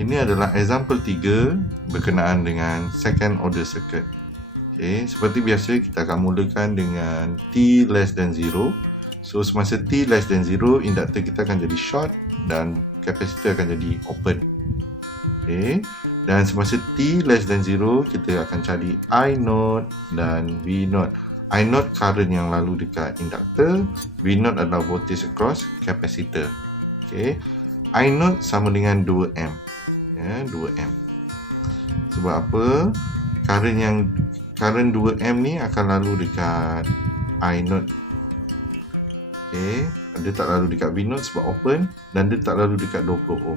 Ini adalah example 3 berkenaan dengan second order circuit. Okay, seperti biasa kita akan mulakan dengan T less than 0. So semasa T less than 0, induktor kita akan jadi short dan kapasitor akan jadi open. Okay, dan semasa T less than 0, kita akan cari I0 dan V0. I0 current yang lalu dekat induktor, V0 adalah voltage across kapasitor. Okay, I0 sama dengan 2A. Ya, 2A. Sebab apa? Current 2A ni akan lalu dekat I0. Okay, dia tak lalu dekat V0 sebab open, dan dia tak lalu dekat 20 ohm.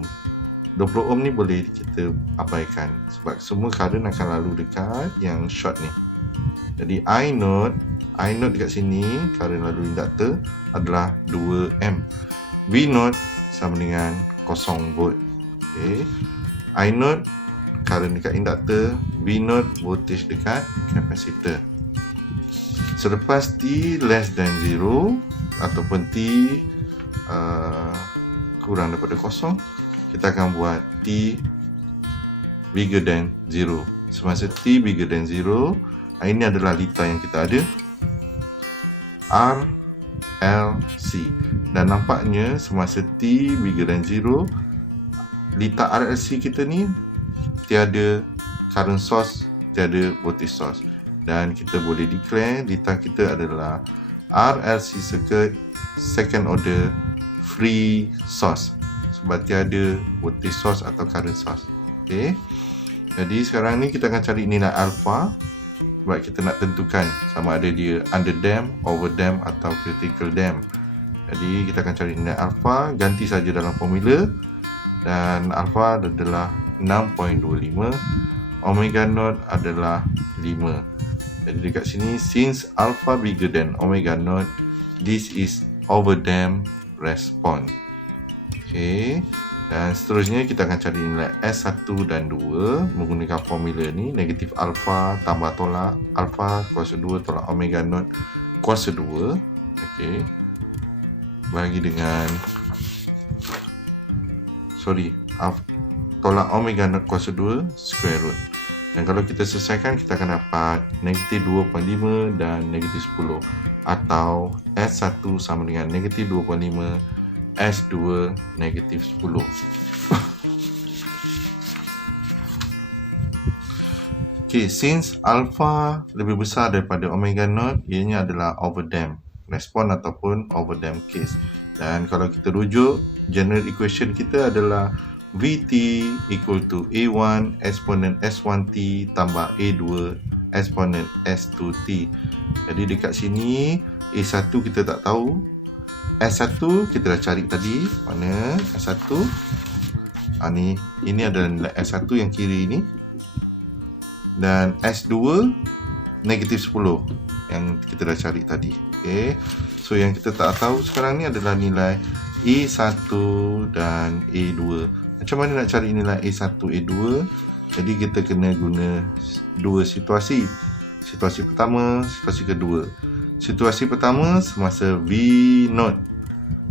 20 ohm ni boleh kita abaikan sebab semua current akan lalu dekat yang short ni. Jadi I0 dekat sini, current lalu induktor adalah 2A. V0 sama dengan 0 volt. Okay, I0 current dekat induktor, V0 voltage dekat kapasitor. Selepas T less than 0 ataupun T kurang daripada 0, kita akan buat T bigger than 0. Semasa T bigger than 0, ini adalah lita yang kita ada, RLC. Dan nampaknya semasa T bigger than 0, lita RLC kita ni tiada current source, tiada voltage source. Dan kita boleh declare lita kita adalah RLC circuit second order free source sebab tiada voltage source atau current source. Okay, jadi sekarang ni kita akan cari nilai alpha sebab kita nak tentukan sama ada dia under damp, over damp atau critical damp. Jadi kita akan cari nilai alpha, ganti saja dalam formula, dan alpha adalah 6.25, omega naught adalah 5. Jadi dekat sini, since alpha bigger than omega naught, this is overdamp response. Okay, dan seterusnya kita akan cari nilai S1 dan 2 menggunakan formula ni, negatif alpha tambah tolak alpha kuasa 2 tolak omega naught kuasa 2. Okay, bagi dengan tolak omega naught kuasa 2 square root. Dan kalau kita selesaikan, kita akan dapat negatif 2.5 dan negatif 10, atau S1 sama dengan negatif 2.5, S2 negatif 10. Okay, since alpha lebih besar daripada omega naught, ianya adalah overdamp respon ataupun overdamp case. Dan kalau kita rujuk, general equation kita adalah Vt equal to A1 exponent S1t tambah A2 exponent S2t. Jadi dekat sini A1 kita tak tahu, S1 kita dah cari tadi. Mana S1? Ini adalah nilai S1 yang kiri ini, dan S2 negatif 10 yang kita dah cari tadi. Okay, so yang kita tak tahu sekarang ni adalah nilai A1 dan A2. Macam mana nak cari nilai A1, A2? Jadi kita kena guna dua situasi. Situasi pertama, situasi kedua. Situasi pertama semasa V0.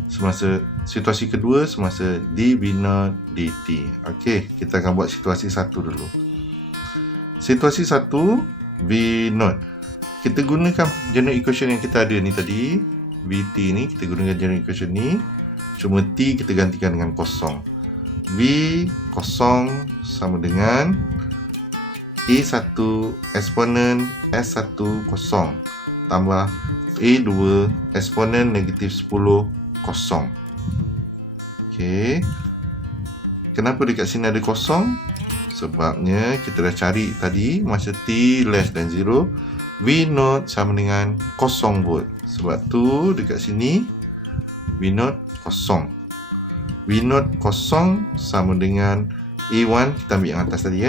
Semasa situasi kedua semasa dV0 dt. Okey, kita akan buat situasi 1 dulu. Situasi 1 V0. Kita gunakan general equation yang kita ada ni tadi. Vt ni kita gunakan general equation ni. Cuma T kita gantikan dengan kosong. V kosong sama dengan A1 eksponen S1 kosong tambah A2 eksponen negatif 10 kosong. Okey, kenapa dekat sini ada kosong? Sebabnya kita dah cari tadi masa T less than 0, V0 sama dengan 0 volt. Sebab tu dekat sini V0 kosong. V0 kosong sama dengan A1, kita ambil yang atas tadi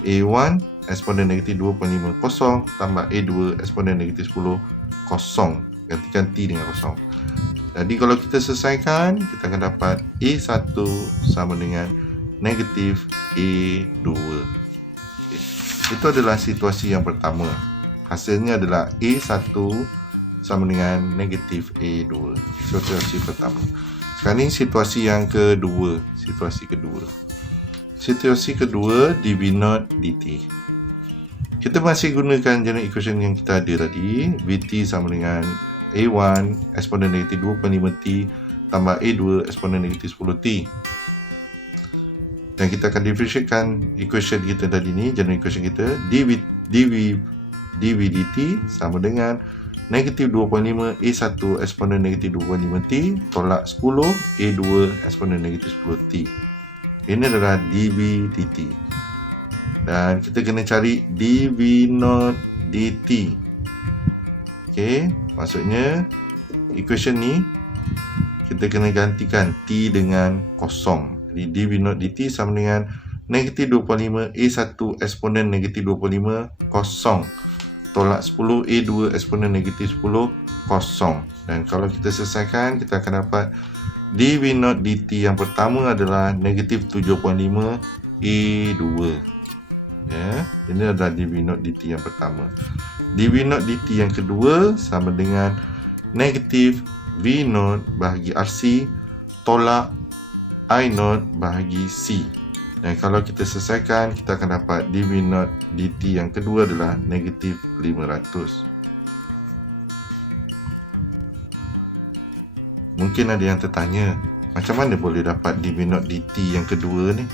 A1 eksponen negatif 2.5 kosong tambah A2 eksponen negatif 10 kosong. Gantikan T dengan kosong. Jadi kalau kita selesaikan, kita akan dapat A1 sama dengan negatif A2. Okay. Itu adalah situasi yang pertama. Hasilnya adalah A1 sama dengan negatif A2. Situasi pertama. Sekarang ni situasi yang kedua. Situasi kedua. situasi kedua dV0 dt. Kita masih gunakan general equation yang kita ada tadi. Vt sama dengan A1 eksponen negatif 2.5t tambah A2 eksponen negatif 10t. Dan kita akan differentiatekan equation kita tadi ni, general equation kita, dv dt sama dengan negatif 2.5 A1 eksponen negatif 2.5t tolak 10 A2 eksponen negatif 10t. Ini adalah dv dt. Dan kita kena cari dV0 dt. Okey, maksudnya equation ni kita kena gantikan t dengan kosong. Jadi dV0 dt sama dengan negatif 2.5 A1 eksponen negatif 2.5 kosong tolak 10 A2 eksponen negatif 10 kosong. Dan kalau kita selesaikan, kita akan dapat dV0 dt yang pertama adalah negatif 7.5 A2. Ya, ini adalah dV0 dt yang pertama. dV0 dt yang kedua sama dengan negatif V0 bahagi RC tolak I0 bahagi C. Dan kalau kita selesaikan, kita akan dapat dV0 dt yang kedua adalah negatif 500. Mungkin ada yang tertanya, macam mana boleh dapat dV0 dt yang kedua ni?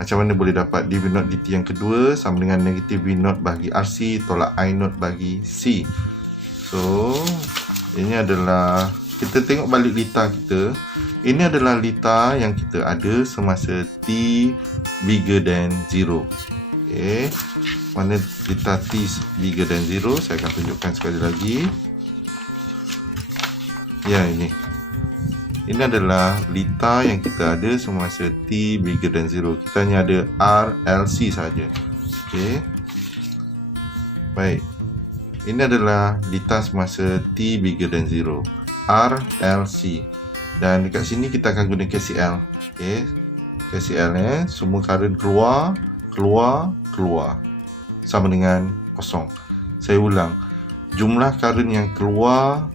Macam mana boleh dapat dV0 dt yang kedua sama dengan negatif V0 bahagi RC tolak I0 bahagi C. So, ini adalah, kita tengok balik lita kita. Ini adalah lita yang kita ada semasa T bigger than 0. Okay. Mana lita T bigger than 0? Saya akan tunjukkan sekali lagi. Ya, ini. Ini adalah lita yang kita ada semasa T bigger than 0. Kita hanya ada RLC saja. Okey. Baik. Ini adalah lita semasa T bigger than 0. RLC. Dan dekat sini kita akan guna KCL. Okey. KCL semua current keluar, keluar sama dengan kosong. Saya ulang. Jumlah current yang keluar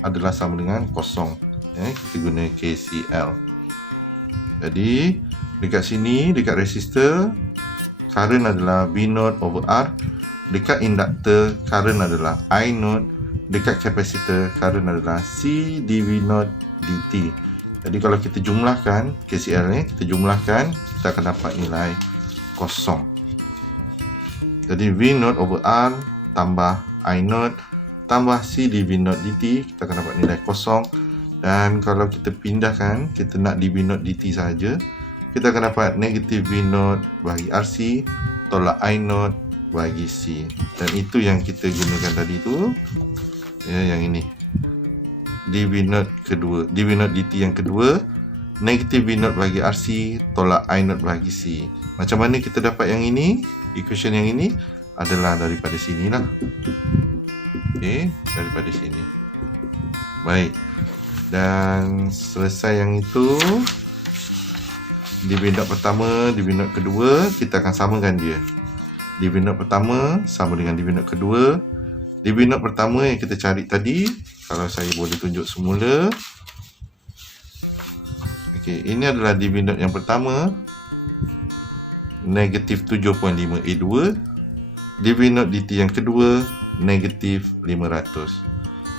adalah sama dengan kosong. Kita guna KCL. Jadi dekat sini, dekat resistor, current adalah V0 over R. Dekat induktor, current adalah I0. Dekat capacitor, current adalah C dV0 dt. Jadi kalau kita jumlahkan KCL ni, kita akan dapat nilai kosong. Jadi V0 over R tambah I0 tambah C dV0 dt, kita akan dapat nilai kosong. Dan kalau kita pindahkan, kita nak dV0 dt saja, kita akan dapat negatif V0 bagi RC tolak I0 bagi C. Dan itu yang kita gunakan tadi tu, ya, yang ini dV0 kedua, dV0 dt yang kedua, negatif V0 bagi RC tolak I0 bagi C. Macam mana kita dapat yang ini? Equation yang ini adalah daripada sini lah. Okey, daripada sini. Baik. Dan selesai yang itu, dV0 pertama, dV0 kedua, kita akan samakan dia. dV0 pertama sama dengan dV0 kedua. dV0 pertama yang kita cari tadi, kalau saya boleh tunjuk semula. Okey, ini adalah dV0 yang pertama, negatif 7.5 A2. dV0 dt yang kedua, negatif 500.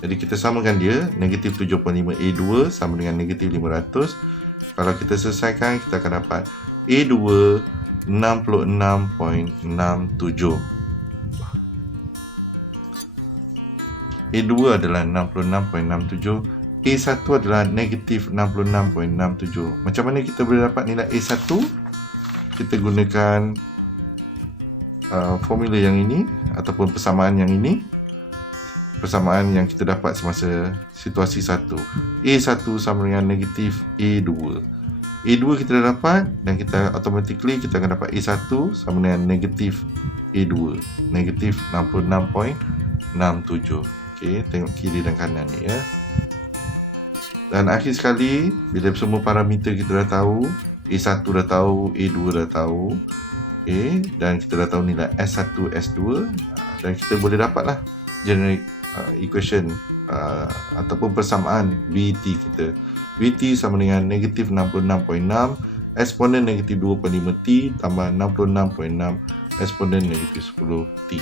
Jadi kita samakan dia, negatif 7.5 A2 sama dengan negatif 500. Kalau kita selesaikan, kita akan dapat A2 66.67. A2 adalah 66.67. A1 adalah negatif 66.67. Macam mana kita boleh dapat nilai A1? Kita gunakan formula yang ini ataupun persamaan yang ini. Persamaan yang kita dapat semasa situasi 1. A1 sama dengan negatif A2. A2 kita dah dapat dan kita automatically kita akan dapat A1 sama dengan negatif A2. Negatif 66.67. Okey, tengok kiri dan kanan ni ya. Dan akhir sekali, bila semua parameter kita dah tahu, A1 dah tahu, A2 dah tahu, okey, dan kita dah tahu nilai S1, S2, dan kita boleh dapatlah generic equation ataupun persamaan VT kita. VT sama dengan negatif 66.6, eksponen negatif 2.5T tambah 66.6 eksponen negatif 10T.